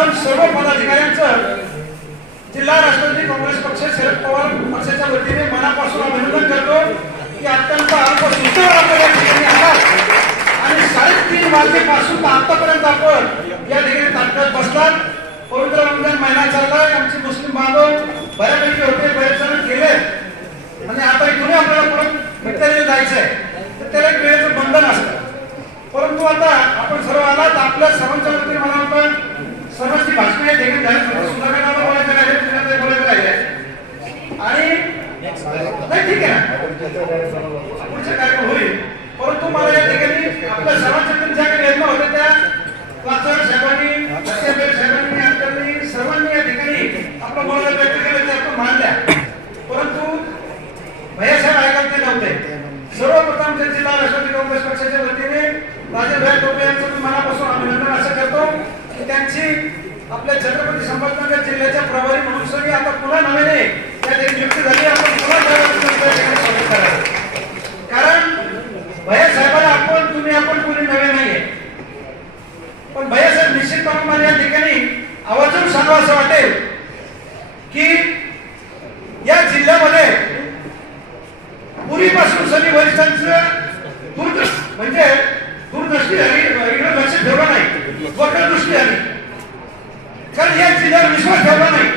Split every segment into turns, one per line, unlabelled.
आपण सर्व पदाधिकाऱ्यांचं जिल्हा राष्ट्रवादी काँग्रेस पक्ष शरद पवार पक्षाच्या वतीने मनापासून अभिनंदन करतो की अत्यंत अल्प सुंदर आपण या ठिकाणी आणि साडेतीन वाजेपासून आतापर्यंत आपण या ठिकाणी ताकद बसतात पवित्र रमजान महिना चालला आमचे मुस्लिम बांधव बऱ्यापैकी होते बरेच जण गेले आणि म्हणजे आता इथून आपल्याला परत भेटायला जायचं आहे तर त्याला एक वेळेचं बंधन असतं. परंतु आता आपण सर्व आलात. आपल्या सर्वांच्या वतीने मला सर्वांची भाषण देखील ठिकाणी झाली सुधाकरणाला बोलायचं राहिले पुण्यात बोलायचं राहिले आणि नाही ठीक आहे ना. पुढचे कार्यक्रम होईल. परंतु मला या ठिकाणी आपल्या सर्वांच्या वतीने ज्या काही निर्णय होत्या त्या वाचर साहेबांनी लक्ष्मीबाई साहेबांनी आमच्यानी सर्वांनी या ठिकाणी आपलं बोलायला व्यक्त केलं ते आपण मानल्या परंतु भैयासाहेब ऐकायला ते नव्हते सर्वप्रथम ते जिल्हा राष्ट्रवादी काँग्रेस पक्षाच्या वतीने राजेभाई टोपे यांचं मी मनापासून अभिनंदन असं करतो की त्यांची आपल्या छत्रपती संभाजीनगर जिल्ह्याच्या प्रभारी म्हणून सगळी आता पुन्हा नव्याने त्या ठिकाणी नियुक्ती झाली आपण पुन्हा ठिकाणी स्वागत करावं. कारण भैयासाहेबाला आपण तुम्ही आपण कोणी नवे नाहीये पण भैयासाहेब निश्चितपणे मला या ठिकाणी आवर्जून सांगा असं वाटेल की या जिल्ह्यामध्ये पूर्वीपासून सगळी वरिष्ठांचं दूरदृष्टी म्हणजे दूरदृष्टी झाली इकडे लक्ष ठेवलं नाही वक्र दृष्टी आली कारण या जिल्ह्यावर विश्वास ठेवला नाही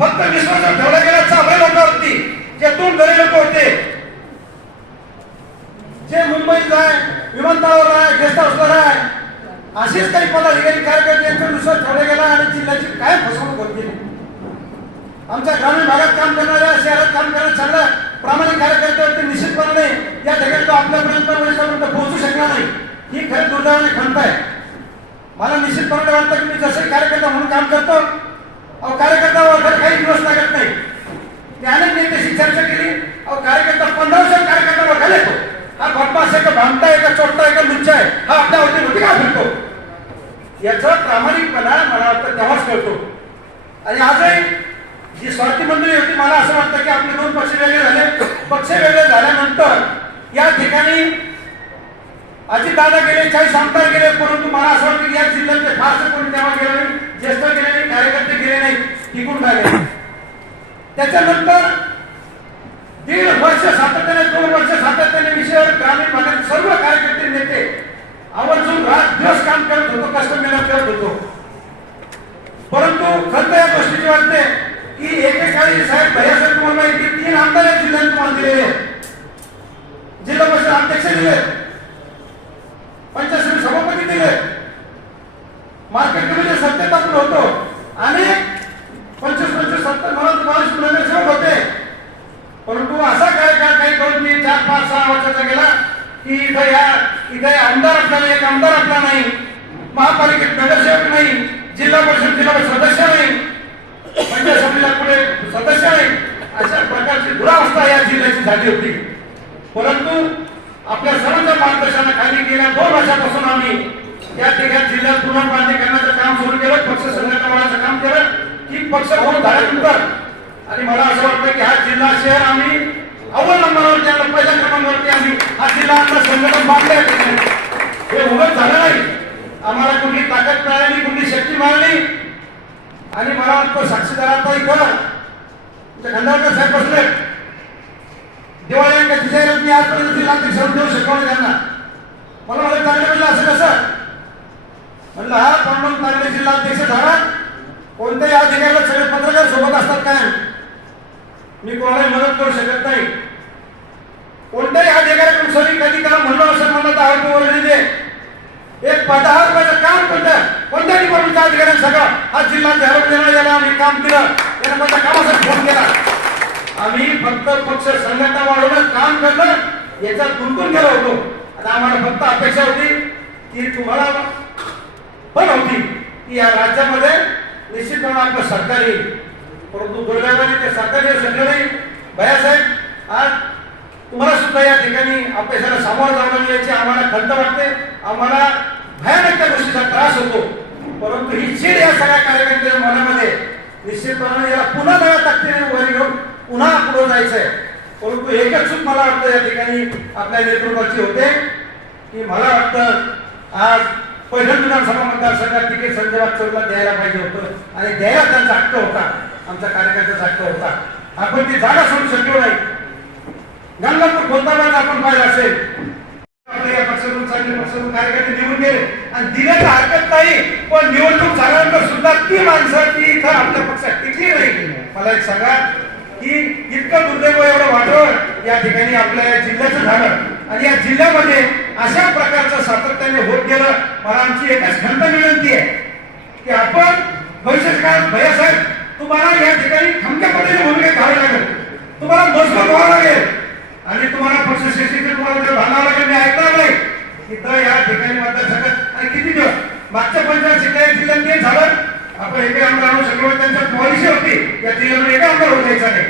फक्त विश्वास ठेवला गेला चांगल्या लोकांवरती जे दोन गरीब लोक होते. जे मुंबईत आहे विमानतळावर आहे गेस्ट हाऊसवर आहे असेच काही पदाधिकारी कार्यकर्ते विश्वास ठेवला गेला आणि जिल्ह्याची काय फसवणूक होती आमच्या ग्रामीण भागात काम करणाऱ्या शहरात काम करणाऱ्या सगळ्या प्रामाणिक कार्यकर्त्यावरती निश्चितपणे या ठिकाणी तो आपल्यापर्यंत वरिष्ठापर्यंत पोहोचू शकणार नाही. ही खरी दुर्दैवाने खंत आहे. मला निश्चितपणे वाटतं की मी जसे कार्यकर्ता म्हणून काम करतो अहो कार्यकर्ता हो, वगैरे काही दिवस लागत नाही. मी अनेक नेत्याशी चर्चा केली. अहो कार्यकर्ता पंधराशे कार्यकर्ता ओळखायला येतो. हा भटमास आहे का भामटा आहे का चोट्टा आहे का लुच्चा आहे हा आपल्या होती होती का फिरतो? याचा प्रामाणिकपणा मला वाटतं तेव्हाच कळतो. आणि आजही जी स्वार्थी मंडळी होती मला असं वाटतं की आपले दोन पक्ष वेगळे झाले. पक्ष वेगळे झाल्यानंतर या ठिकाणी अजितदादा गेले चाळीस आमदार गेले परंतु मला असं वाटतं की या जिल्ह्यातले फारसे कोणी तेव्हा गेले नाही. ज्येष्ठ गेले नाही कार्यकर्ते गेले नाही टिकून राहिले. त्याच्यानंतर दीड वर्ष सातत्याने दोन वर्ष सातत्याने विषय ग्रामीण भागात सर्व कार्यकर्ते नेते आवर्जून रात दिवस काम करत होतो कष्ट मेहनत करत होतो. परंतु खंत या गोष्टीची वाटते की एकेकाळी साहेब भैयासाहेब तुम्हाला माहिती तीन आमदार आहेत जिल्ह्यात तुम्हाला दिलेले जिल्हा परिषद अध्यक्ष दिले पंचायत सभापती दिले मार्केट कमिटी सत्तेत आपण होतो आणि पंचवीस पंचवीस सत्तर मला बावीस नगरसेवक होते परंतु असा कार्यकाळ काही दोन तीन चार पाच सहा वर्षाचा गेला की इथं या इथे आमदार आपला नाही एक आमदार आपला नाही. महापालिकेत नगरसेवक नाही जिल्हा परिषद जिल्हा परिषद सदस्य नाही. पंचायत समितीला पुढे सदस्य नाही? अशा प्रकारची दुरावस्था या जिल्ह्याची झाली होती. परंतु आपल्या सर्वांच्या मार्गदर्शनाखाली गेल्या दोन वर्षापासून आम्ही या तिघ्या जिल्ह्यात पुनर्बांधणी करण्याचं काम सुरू केलं पक्ष संघटनाचं काम केलं. की पक्ष होऊन झाल्यानंतर आणि मला असं वाटतं की हा जिल्हा शहर आम्ही अव्वल नंबरवरती आलो पहिल्या क्रमांकावरती आम्ही हा जिल्हा आमचा संघटन बांधले हे उलट झालं नाही. आम्हाला कुठली ताकद मिळाली कुठली शक्ती मिळाली आणि मला वाटतं साक्षीदार आता इथं आमच्या खंडाळकर साहेब बसले दिवाळी अंकाची जाहिरात मी आजपर्यंत जिल्हाध्यक्ष म्हणून देऊ शकलो त्यांना. मला मला चांगलं म्हणलं असं कसं? म्हणलं हा पण जिल्हा जिल्हाध्यक्ष झाला कोणत्याही अधिकाऱ्याला सगळे पत्रकार सोबत असतात काय? मी कोणाला मदत करू शकत नाही कोणत्याही अधिकाऱ्याकडून सगळी कधी करा म्हणलं असं म्हणलं तर आवडतो वगैरे दे एक दहा रुपयाचं काम कोणतं कोणत्या डिपार्टमेंटच्या केलं सगळं आज जिल्हा झेरोप देणार याला आम्ही काम केलं. त्यानं कोणत्या कामासाठी फोन केला? आम्ही फक्त पक्ष संघटना वाढवणं काम करणं याच्यात गुंतून गेलो होतो. आता आम्हाला फक्त अपेक्षा होती की तुम्हाला पण होती की या राज्यामध्ये निश्चितपणे आपलं सरकार येईल. परंतु दुर्दैवाने ते सरकार येऊ शकलं नाही. भयासाहेब आज तुम्हाला सुद्धा या ठिकाणी अपेक्षाला सामोरं जावं याची आम्हाला खंत वाटते. आम्हाला भयानक त्या गोष्टीचा त्रास होतो. परंतु ही चीड या सगळ्या कार्यकर्त्यांच्या मनामध्ये निश्चितपणे याला पुन्हा नव्या ताकदीने उभारी घेऊन पुन्हा पुढे जायचंय. परंतु एकच चूक मला वाटतं या ठिकाणी आपल्या नेतृत्वाची होते की मला वाटतं आज पैठण विधानसभा मतदारसंघात तिकीट संजय चौकला द्यायला पाहिजे होतं आणि द्यायला त्यांचा हक्क होता. आमचा कार्यकर्त्याचा हक्क होता. आपण ती जागा सोडू शकलो नाही. गंगापूर गोंदाबाद आपण पाहिलं असेल. या पक्षातून चांगले पक्षातून कार्यकर्ते निवडून गेले आणि दिल्याचं हरकत नाही पण निवडणूक झाल्यानंतर सुद्धा ती माणसं ती इथं आपल्या पक्षात टिकली नाही. मला एक सांगा की इतकं दुर्दैव एवढं वाटवं या ठिकाणी आपल्या या जिल्ह्याचं झालं. आणि या जिल्ह्यामध्ये अशा प्रकारचं सातत्याने होत गेलं मला आमची एकच खंत विनंती आहे की आपण भविष्यात काळात भैयासाहेब तुम्हाला या ठिकाणी खमक्या पद्धतीने भूमिका घ्यावी लागेल. तुम्हाला मजबूत व्हावं लागेल. आणि तुम्हाला पक्ष तुम्हाला जे भांडावं लागेल मी ऐकणार नाही. इथं या ठिकाणी मतदारसंघात आणि किती दिवस मागच्या पंचायत शिकायत जिल्ह्यात तेच झालं. आपण एका आमदार आणू शकलो त्यांच्या पॉलिसी होती. या जिल्ह्यामध्ये एका आमदार होऊ द्यायचा नाही.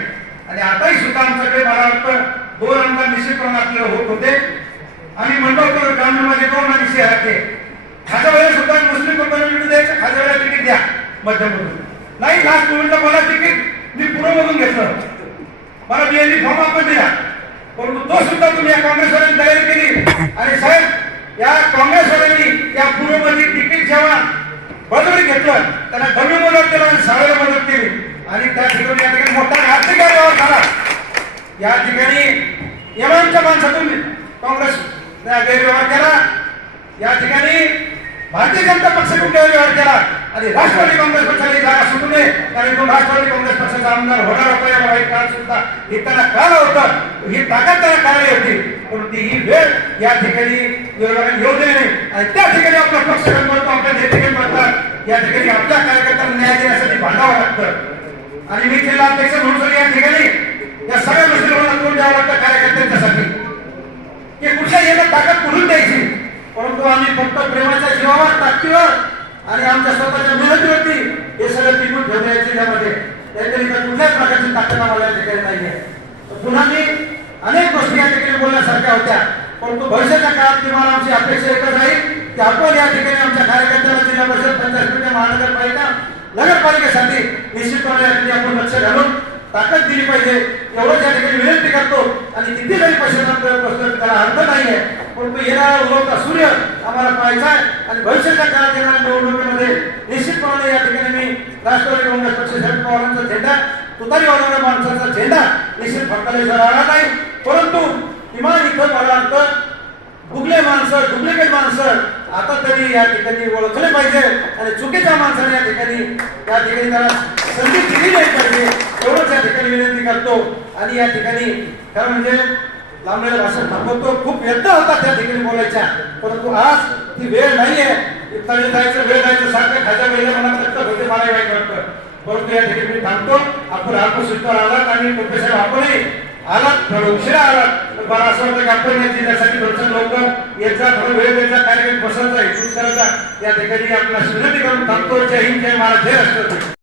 आणि आताही सुद्धा आमच्याकडे मला वाटतं दोन आमदार निश्चितपणे आपल्याला होत होते. आम्ही म्हणतो होतो ग्रामीणमध्ये दोन आणि शहरातले खाजा वेळेला सुद्धा मुस्लिम कंपनी द्यायचं. खाजा वेळेला तिकीट द्या. मध्यमधून नाही लास्ट मोमेंटला मला तिकीट मी पूर्वमधून घेतलं. मला बीएनडी फॉर्म आपण दिला. परंतु तो सुद्धा तुम्ही या काँग्रेसवाल्यांनी तयारी केली. आणि साहेब या काँग्रेसवाल्यांनी या पूर्वमध्ये तिकीट जेव्हा बळजबरी घेतलं त्यांना कमी मदत केलं आणि साडेला मदत केली. आणि त्या ठिकाणी या ठिकाणी मोठा आर्थिक व्यवहार झाला. या ठिकाणी यमांच्या माणसातून काँग्रेस गैरव्यवहार केला. या ठिकाणी भारतीय जनता पक्षातून गैरव्यवहार केला. आणि राष्ट्रवादी काँग्रेस पक्षाने जागा सुटू नये. कारण तो राष्ट्रवादी काँग्रेस पक्षाचा आमदार होणार होता या वाईट काळात सुद्धा हे त्यांना कळलं होतं. ही ताकद त्यांना कळाली होती. ती ही वेळ या ठिकाणी विरोधकांनी येऊ देणे आणि त्या ठिकाणी आपला पक्ष करतो आपल्या नेते करतात या ठिकाणी आपल्या कार्यकर्त्यांना न्याय देण्यासाठी भांडावं लागतं आणि मी जिल्हा अध्यक्ष म्हणून या ठिकाणी या सगळ्या गोष्टींवर तोंड द्यावं लागतं कार्यकर्त्यांच्यासाठी. की कुठल्या येणं ताकद कुठून द्यायची? परंतु आम्ही फक्त प्रेमाच्या जीवावर ताकदीवर आणि आमच्या स्वतःच्या मेहनतीवरती हे सगळं टिकून ठेवलं या जिल्ह्यामध्ये त्याच्या कुठल्याच प्रकारची ताकद आम्हाला या ठिकाणी नाहीये. तर पुन्हा मी अनेक गोष्टी या ठिकाणी बोलण्यासारख्या होत्या. परंतु भविष्याच्या काळात तुम्हाला आमची अपेक्षा एकच राहील की आपण या ठिकाणी आमच्या कार्यकर्त्याला जिल्हा परिषद पंचायत महानगरपालिका नगरपालिकेसाठी निश्चितपणे या ठिकाणी आपण लक्ष घालून ताकद दिली पाहिजे. एवढंच या ठिकाणी विनंती करतो आणि किती जरी पैशाचा प्रयोग बसलो त्याला अर्थ नाहीये. परंतु येणारा उगवता सूर्य आम्हाला पाहायचा आहे आणि भविष्याच्या काळात येणाऱ्या निवडणुकीमध्ये निश्चितपणे या ठिकाणी मी राष्ट्रवादी काँग्रेस पक्ष शरद पवारांचा झेंडा तुतारी वाढवणाऱ्या माणसाचा झेंडा निश्चित फडकाले राहणार नाही. परंतु किमान इथं मला वाटतं गुगले माणसं डुप्लिकेट माणसं आता तरी या ठिकाणी ओळखले पाहिजे. आणि चुकीच्या माणसाने या ठिकाणी या ठिकाणी त्याला संधी दिली नाही पाहिजे एवढंच या ठिकाणी विनंती करतो. आणि या ठिकाणी खरं म्हणजे लांबलेलं भाषण थांबवतो. खूप व्यर्थ होता त्या ठिकाणी बोलायच्या. परंतु आज ती वेळ नाहीये. तळी जायचं वेळ जायचं सारखं खायच्या वेळेला मला फक्त होते मला वाईट वाटतं परंतु या ठिकाणी मी थांबतो. आपण आत्मसुद्धा आलात आणि प्रोफेसर आपणही. आलात उशिरा आलात तर मला असं वाटतं की आपण या जिल्ह्यासाठी थोडंसं लवकर याचा थोडं वेळ द्यायचा कार्यक्रम बसायचा हेतूच करायचा या ठिकाणी आपला विनंती करून थांबतो. जय हिंद जय महाराज जय राष्ट्रपती.